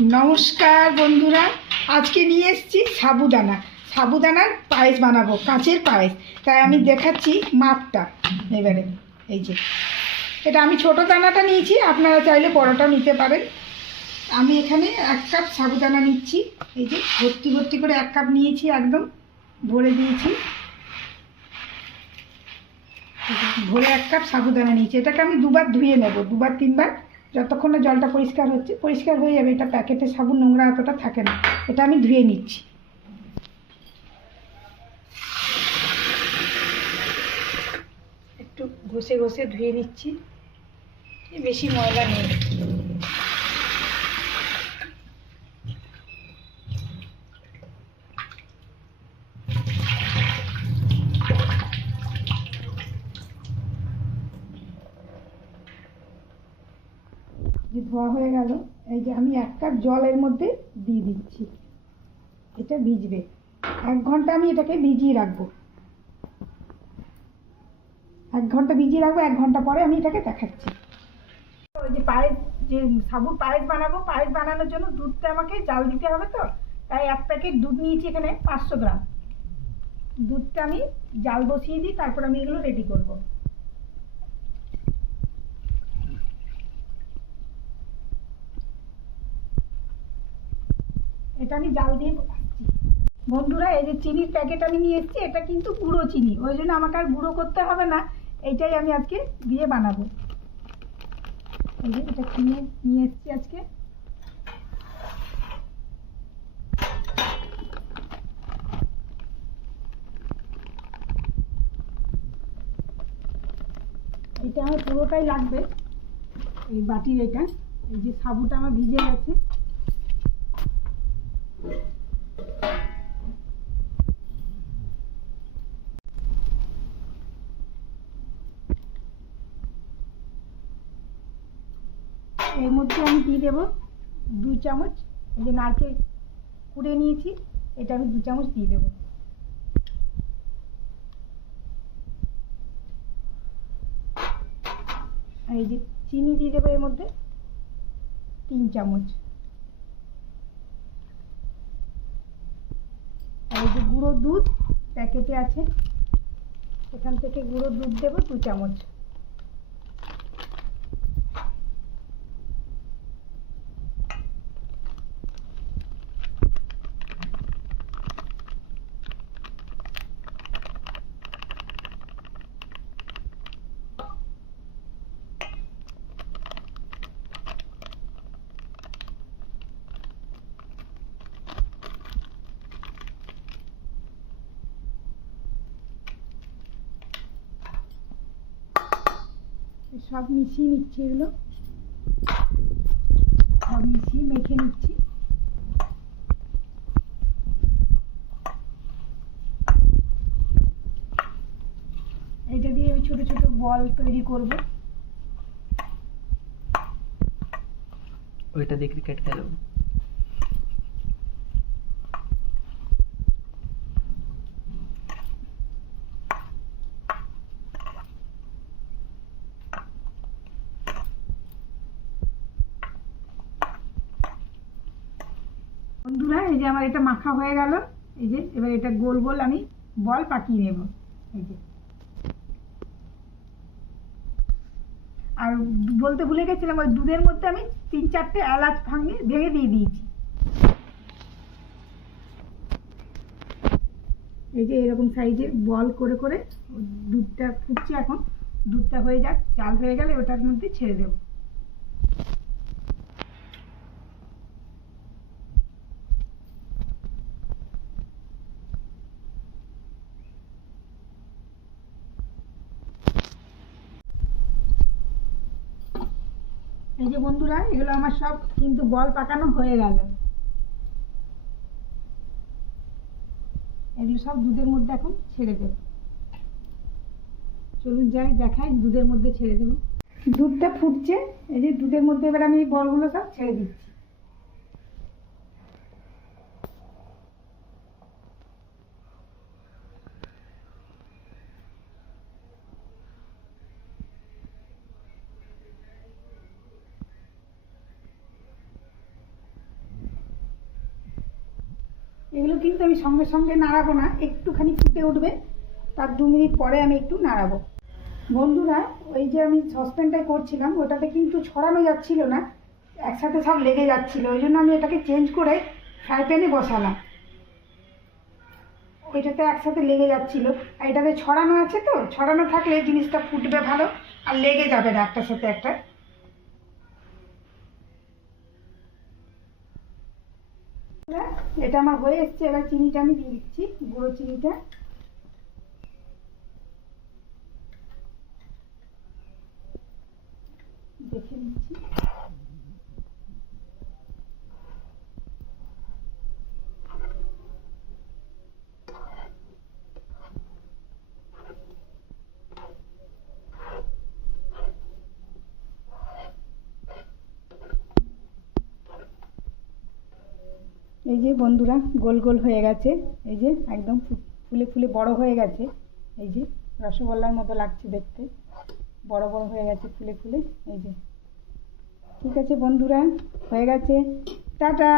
নমস্কার বন্ধুরা, আজকে নিয়ে এসেছি সাবুদানার পায়েস বানাবো, কাঁচের পায়েস। তাই আমি দেখাচ্ছি মাপটা। এবারে এই যে এটা আমি ছোটো দানাটা নিয়েছি, আপনারা চাইলে বড়টাও নিতে পারেন। আমি এখানে 1 কাপ সাবুদানা নিচ্ছি। এই যে ভর্তি ভর্তি করে 1 কাপ নিয়েছি, একদম ভরে দিয়েছি। ভরে 1 কাপ সাবুদানা নিয়েছি। এটাকে আমি দুবার ধুয়ে নেব, 2-3 বার, যতক্ষণ না জলটা পরিষ্কার হচ্ছে। পরিষ্কার হয়ে যাবে, এটা প্যাকেটে সাবুন নোংরা অতটা থাকে না। এটা আমি ধুয়ে নিচ্ছি। একটু ঘষে ঘষে ধুয়ে নিচ্ছি, বেশি ময়লা নেই। যে ধোয়া হয়ে গেল, এই যে আমি 1 কাপ জল এর মধ্যে দিয়ে দিচ্ছি। এটা ভিজবে 1 ঘন্টা। আমি এটাকে ভিজিয়ে রাখবো, 1 ঘন্টা ভিজিয়ে রাখবো। 1 ঘন্টা পরে আমি এটাকে দেখাচ্ছি। ওই যে পায়েস, যে সাবুর পায়েস বানাবো, পায়েস বানানোর জন্য দুধটা আমাকে জাল দিতে হবে। তো তাই 1 প্যাকেট দুধ নিয়েছি, এখানে 500 গ্রাম দুধটা আমি জাল বসিয়ে দিই, তারপর আমি এগুলো রেডি করব। এটা আমি জাল দিয়ে আসছি। বন্ধুরা, এই যে চিনির প্যাকেট আমি নিয়ে এসেছি, এটা কিন্তু গুঁড়ো চিনি, ওই জন্য আমাকে আর গুঁড়ো করতে হবে না। এইটাই আমি আজকে দিয়ে বানাবো। এই যে এটা কিনে নিয়ে এসেছি আজকে। এটা আমার পুরোটাই লাগবে, এই বাটির এটা। এই যে সাবুটা আমার ভিজে গেছে। এর মধ্যে আমি দিয়ে দেবো 2 চামচ, এই যে নারকেল কুড়ে নিয়েছি, এটা আমি 2 চামচ দিয়ে দেবো। আর এই যে চিনি দিয়ে দেবো এর মধ্যে 3 চামচ। আর এই যে গুঁড়ো দুধ প্যাকেটে আছে, এখান থেকে গুঁড়ো দুধ দেবো 2 চামচ। সব মিশিয়ে নিচ্ছি, এগুলো সব মিশিয়ে মেখে নিচ্ছি। এটা দিয়ে আমি ছোট ছোট বল তৈরি করব। ওইটা দিয়ে ক্রিকেট খেলো। বন্ধুরা, এই যে আমার এটা মাখা হয়ে গেল। এই যে এবার এটা গোল গোল আমি বল পাকিয়ে নেব। এই যে, আর বলতে ভুলে গেছিলাম, ওই দুধের মধ্যে আমি 3-4টে এলাচ ভেঙে দিয়ে দিয়েছি। এই যে এরকম সাইজের বল করে করে দুধটা ফুটছে এখন। দুধটা হয়ে যাক, চাল হয়ে গেলে ওটার মধ্যে ছেড়ে দেব। এই যে বন্ধুরা, এগুলো আমার সব কিন্তু বল পাকানো হয়ে গেল। এগুলো সব দুধের মধ্যে এখন ছেড়ে দেব। চলুন যাই দেখাই, দুধের মধ্যে ছেড়ে দেব। দুধটা ফুটছে, এই যে দুধের মধ্যে এবার আমি বলগুলো সব ছেড়ে দিচ্ছি। এগুলো কিন্তু আমি সঙ্গে সঙ্গে নাড়াবো না, একটুখানি ফুটে উঠবে, তার 2 মিনিট পরে আমি একটু নাড়াবো। বন্ধুরা, ওই যে আমি সসপ্যানটায় করছিলাম ওটাতে কিন্তু ছড়ানো যাচ্ছিল না, একসাথে সব লেগে যাচ্ছিল, ওই জন্য আমি এটাকে চেঞ্জ করে ফ্রাই প্যানে বসালাম। ওইটাতে একসাথে লেগে যাচ্ছিল, আর এটাতে ছড়ানো আছে, তো ছড়ানো থাকলে জিনিসটা ফুটবে ভালো আর লেগে যাবে না একটার সাথে একটা। এটা আমার হয়ে এসছে, এবার চিনিটা আমি দিয়ে দিচ্ছি, গুঁড়ো চিনিটা। দেখে নিচ্ছি। এই যে বন্ধুরা, গোল গোল হয়ে গেছে, এই যে একদম ফুলে ফুলে বড় হয়ে গেছে, এই যে রসগোল্লার মতো লাগছে দেখতে, বড় বড় হয়ে গেছে ফুলে ফুলে, এই যে। ঠিক আছে বন্ধুরা, হয়ে গেছে, টাটা।